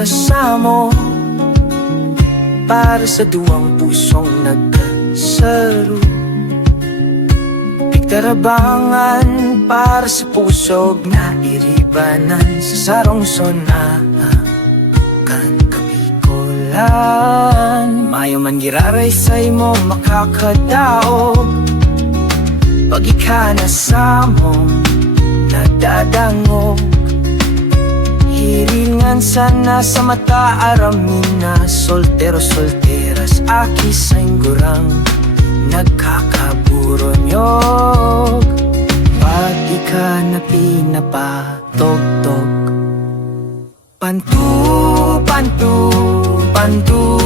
para sa mo, para sa duwang pusong nagkasaro. Pigtarabangan para sa pusog na iribanan sa sarongsonahan kan Kabikolan. Mayo man giraray say mo makakadaog, pag ika nasamo nadadangog. Hiringan sana sa mata aramin na soltero-solteras aki sa inggurang nagkakaburonyog. Pati ka na pinapatog-tog, pantu, pantu, pantu,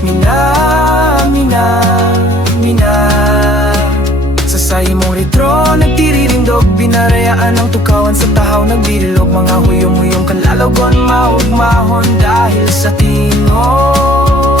mina, mina, mina. Sa sayo mong retro nagtiririndog, binarayaan ang tukawan sa tahaw nagbirilog. Mga huyong-huyong kanlalagon maugmahon dahil sa tingog.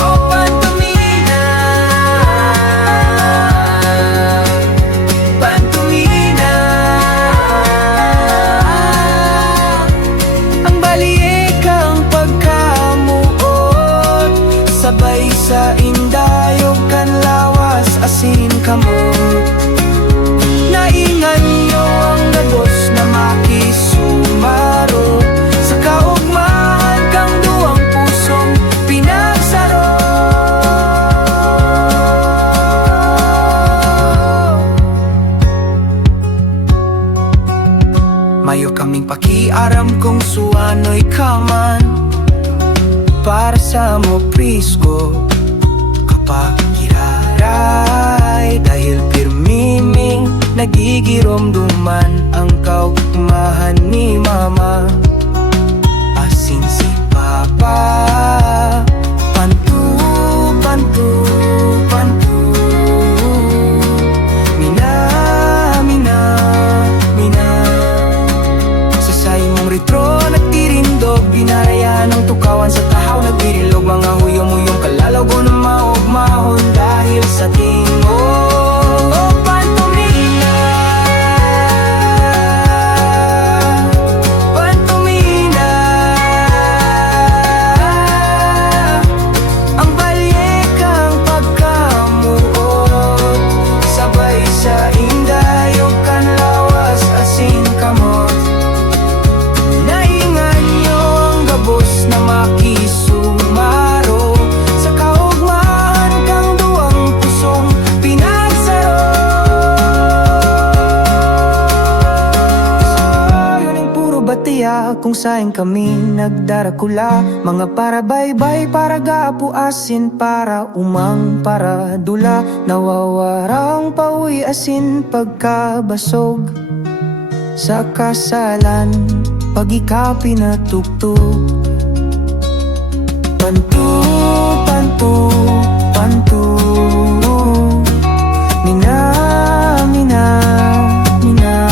Sabay sa indayog kan lawas asin kamot. Naingan nyo ang nagos na makisumaro sa kaugmahan kang duwang pusong pinagsaro. Mayo kaming pakiaram kung suano'y kaman, para sa mo prisko kapag giraray. Dahil pirmiming nagigiromduman ang kaugmahan ni mama asin si papa. Pantu, pantu, pantu, mina, mina, mina. Sa sayo mong retro nagtirindog, binarayaan ang tukawan sa tahaw nagbirilog. Mga huyong-huyong kalalago na maugmahon dahil sa tingog. Oh, pantomina, pantomina. Ang balikang pagkamuot, sabay sa indayog kan lawas asin kamot. Naingan nyo ang gabos na makisumaro sa kaugmahan kang duwang pusong pinagsaro. Yun ang puro batiya kung saan kami nagdarakula. Mga para baybay, para gaapuasin, para umang, para dula. Nawawarang pauwi asin pagkabasog sa kasalan pag ika pinatugtog. Pantu, pantu, pantu, mina, mina, mina.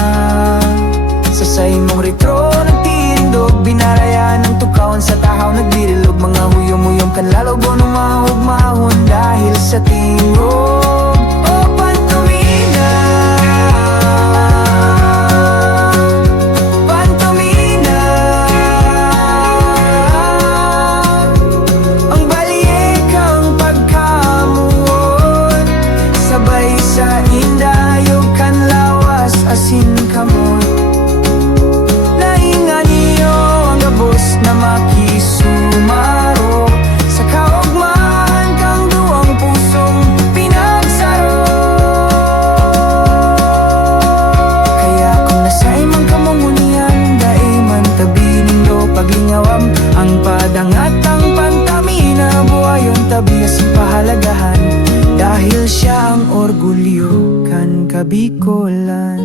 Sa sayo mong retro nagtirindog, binarayaan ang tukawan sa tahaw nagbirilog. Mga huyong-huyong kanlalago nung maugmahon dahil sa tingog. Oh, pantomina, pantomina. Ang balikang pagkamuot, sabay sa indayog kan lawas asin kamot. Naingan niyo ang gabos na makisumaro sa kaugmahan kang duwang pusong pinagsaro. Kaya kung nasay man kamungunian, daiman tabinin do paglingawam. Ang padangat ang pantamina, buhayon tabi asin pahalagahan, dahil siya ang orgulyo kan Kabikolan.